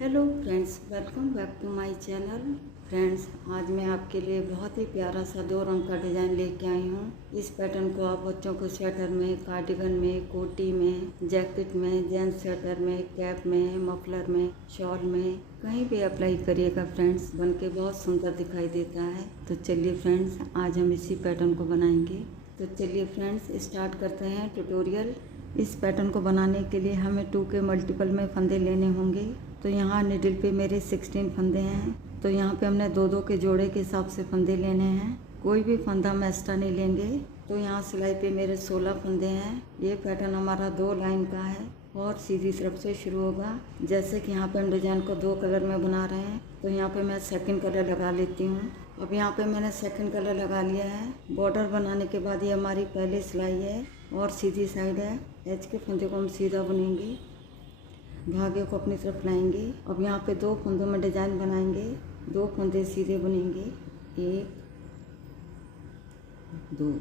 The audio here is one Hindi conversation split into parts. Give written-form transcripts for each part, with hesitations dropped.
Hello friends, welcome back to my channel. Friends, आज मैं आपके लिए बहुत ही प्यारा सा 2 रंग का डिज़ाइन लेके आई हूँ। इस पैटर्न को आप बच्चों को स्वेटर में, कार्डिगन में, कोटी में, जैकेट में, जेंट्स स्वेटर में, कैप में, मफलर में, शॉल में, कहीं भी अप्लाई करिएगा फ्रेंड्स, बन के बहुत सुंदर दिखाई देता है। तो चलिए फ्रेंड्स, आज हम इसी पैटर्न को बनाएंगे। तो चलिए फ्रेंड्स, स्टार्ट करते हैं ट्यूटोरियल। इस पैटर्न को बनाने के लिए हमें 2 के मल्टीपल में फंदे लेने होंगे। तो यहाँ निडल पे मेरे 16 फंदे हैं। तो यहाँ पे हमने 2-2 के जोड़े के हिसाब से फंदे लेने हैं। कोई भी फंदा हम एक्स्ट्रा नहीं लेंगे। तो यहाँ सिलाई पे मेरे 16 फंदे हैं। ये पैटर्न हमारा 2 लाइन का है और सीधी तरफ से शुरू होगा। जैसे कि यहाँ पे हम डिजाइन को 2 कलर में बना रहे हैं, तो यहाँ पे मैं सेकंड कलर लगा लेती हूँ। अब यहाँ पे मैंने सेकंड कलर लगा लिया है। बॉर्डर बनाने के बाद ये हमारी पहली सिलाई है और सीधी साइड है। एज के फंदे को हम सीधा बुनेंगे, धागे को अपनी तरफ लाएंगे। अब यहाँ पे 2 फंदों में डिजाइन बनाएंगे। 2 फंदे सीधे बुनेंगे, 1 2।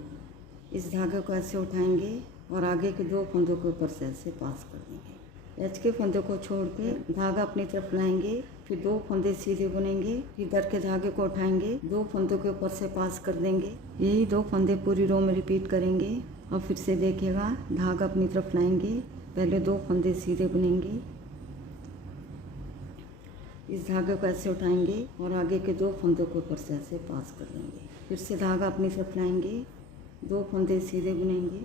इस धागे को ऐसे उठाएंगे और आगे के 2 फंदों के ऊपर से ऐसे पास कर देंगे। एच के फंदे को छोड़ के धागा अपनी तरफ लाएंगे, फिर 2 फंदे सीधे बुनेंगे, फिर दर के धागे को उठाएंगे, 2 फंदों के ऊपर से पास कर देंगे। यही 2 फंदे पूरी रो में रिपीट करेंगे। और फिर से देखिएगा, धागा अपनी तरफ लाएंगे, पहले 2 फंदे सीधे बुनेंगे, इस धागे को ऐसे उठाएंगे और आगे के 2 फंदों के ऊपर से ऐसे पास कर देंगे। फिर से धागा अपनी तरफ लाएंगे, 2 फंदे सीधे बुनेंगे,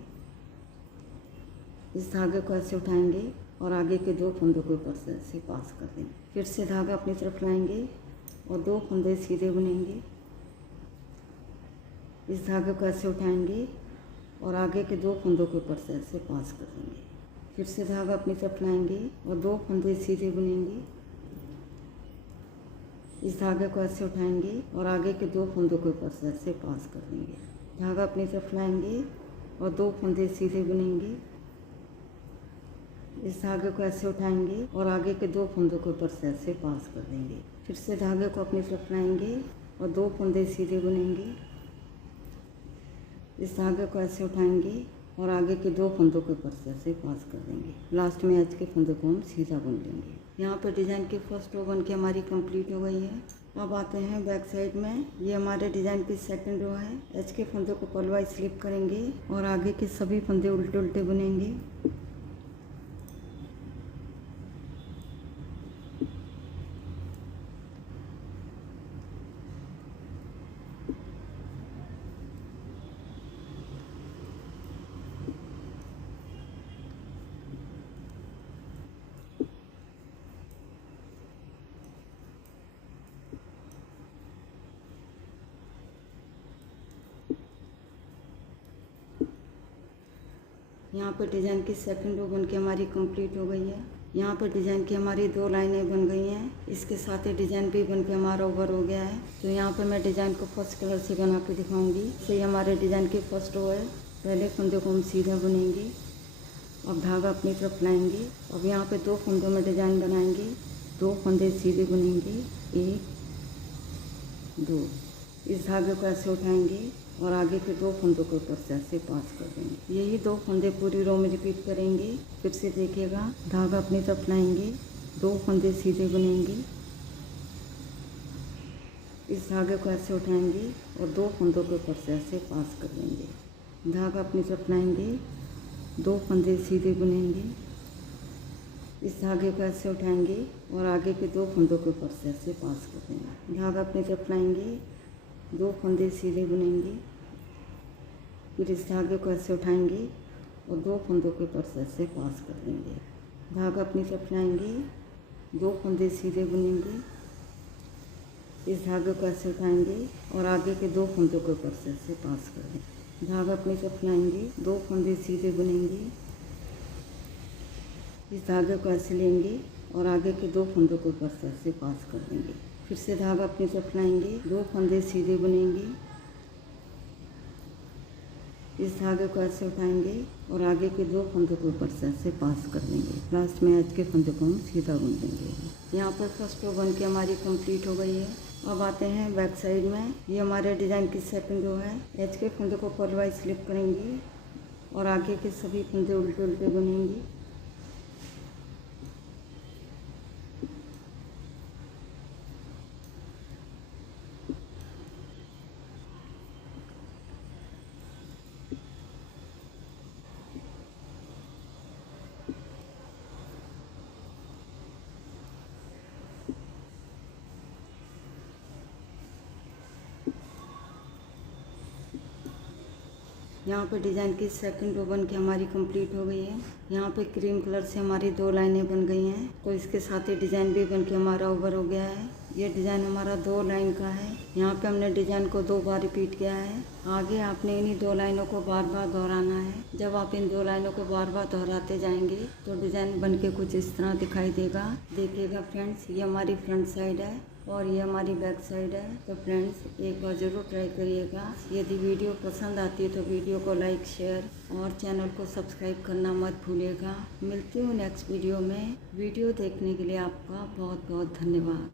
इस धागे को ऐसे उठाएंगे और आगे के 2 फंदों के ऊपर से ऐसे पास कर देंगे। फिर से धागा अपनी तरफ लाएंगे और 2 फंदे सीधे बुनेंगे, इस धागे को ऐसे उठाएंगे और आगे के 2 फंदों के ऊपर से ऐसे पास कर देंगे। फिर से धागा अपनी तरफ लाएंगे और 2 फंदे सीधे बुनेंगे, इस धागे को ऐसे उठाएंगे और आगे के 2 फंदों के ऊपर से ऐसे पास कर देंगे। धागा अपनी तरफ लाएंगे और 2 फंदे सीधे बुनेंगे, इस धागे को ऐसे उठाएंगे और आगे के 2 फंदों के ऊपर से ऐसे पास कर देंगे। फिर से धागे को अपनी तरफ लाएंगे और 2 फंदे सीधे बुनेंगे, इस धागे को ऐसे उठाएंगे और आगे के 2 फंदों के ऊपर से ऐसे पास कर देंगे। लास्ट में एज के फंदे को हम सीधा बुन लेंगे। यहाँ पर डिज़ाइन की फर्स्ट रो बन के हमारी कंप्लीट हो गई है। अब आते हैं बैक साइड में। ये हमारे डिज़ाइन की सेकंड रो है। एज के फंदे को पलवाई स्लिप करेंगे और आगे के सभी फंदे उल्टे उल्टे बुनेंगे। यहाँ पर डिज़ाइन की सेकंड रो बन के हमारी कंप्लीट हो गई है। यहाँ पर डिज़ाइन की हमारी 2 लाइनें बन गई हैं। इसके साथ ही डिज़ाइन भी बन के हमारा ओवर हो गया है। तो यहाँ पर मैं डिज़ाइन को फर्स्ट कलर से बना के दिखाऊंगी। तो ये हमारे डिज़ाइन की फर्स्ट रो है। पहले फंदे को हम सीधा बुनेंगे, अब धागा अपनी तरफ लाएंगे। अब यहाँ पे 2 फंदों में डिज़ाइन बनाएंगे, 2 फंदे सीधे बुनेंगे, 1 2। इस धागे को ऐसे उठाएंगे और आगे के 2 फंदों के ऊपर से ऐसे पास कर देंगे। यही 2 फंदे पूरी रो में रिपीट करेंगे। फिर से देखिएगा, धागा अपनी तरफ लाएंगे, 2 फंदे सीधे बुनेंगे, इस धागे को ऐसे उठाएंगे और 2 फंदों के ऊपर से ऐसे पास कर देंगे। धागा अपनी तरफ लाएंगे, 2 फंदे सीधे बुनेंगे, इस धागे को ऐसे उठाएंगे और आगे के 2 फंदों के ऊपर से ऐसे पास कर देंगे। धागा अपनी तरफ लाएंगे, 2 फंदे सीधे बुनेंगे, फिर इस धागे को ऐसे उठाएंगे और 2 फंदों के ऊपर से ऐसे पास कर देंगे। धागा अपनी तरफ लाएंगे, 2 फंदे सीधे बुनेंगे, इस धागे को ऐसे उठाएंगे और आगे के 2 फंदों के ऊपर से ऐसे पास कर देंगे। धागा अपनी तरफ लाएंगे, 2 फंदे सीधे बुनेंगे, इस धागे को ऐसे लेंगे और आगे के 2 फंदों के ऊपर से ऐसे पास कर देंगे। फिर से धागा अपनी तरफ लाएंगे, 2 फंदे सीधे बुनेंगे, इस धागे को ऐसे उठाएंगे और आगे के 2 फंदों के ऊपर से ऐसे पास कर देंगे। लास्ट में एज के फंदे को हम सीधा बुन देंगे। यहाँ पर फर्स्ट रो बन के हमारी कंप्लीट हो गई है। अब आते हैं बैक साइड में। ये हमारे डिज़ाइन की सेकंड रो है। एज के फंदे को पलवाई स्लिप करेंगे और आगे के सभी फंदे उल्टे उल्टे बुनेंगे। यहाँ पे डिज़ाइन की सेकंड रो बन के हमारी कंप्लीट हो गई है। यहाँ पे क्रीम कलर से हमारी 2 लाइनें बन गई हैं, तो इसके साथ ही डिज़ाइन भी बन के हमारा ओवर हो गया है। ये डिज़ाइन हमारा 2 लाइन का है। यहाँ पे हमने डिज़ाइन को 2 बार रिपीट किया है। आगे आपने इन्हीं 2 लाइनों को बार बार दोहराना है। जब आप इन 2 लाइनों को बार बार दोहराते जाएंगे तो डिज़ाइन बन के कुछ इस तरह दिखाई देगा। देखिएगा फ्रेंड्स, ये हमारी फ्रंट साइड है और ये हमारी बैक साइड है। तो फ्रेंड्स एक बार ज़रूर ट्राई करिएगा। यदि वीडियो पसंद आती है तो वीडियो को लाइक, शेयर और चैनल को सब्सक्राइब करना मत भूलिएगा। मिलती हूँ नेक्स्ट वीडियो में। वीडियो देखने के लिए आपका बहुत बहुत धन्यवाद।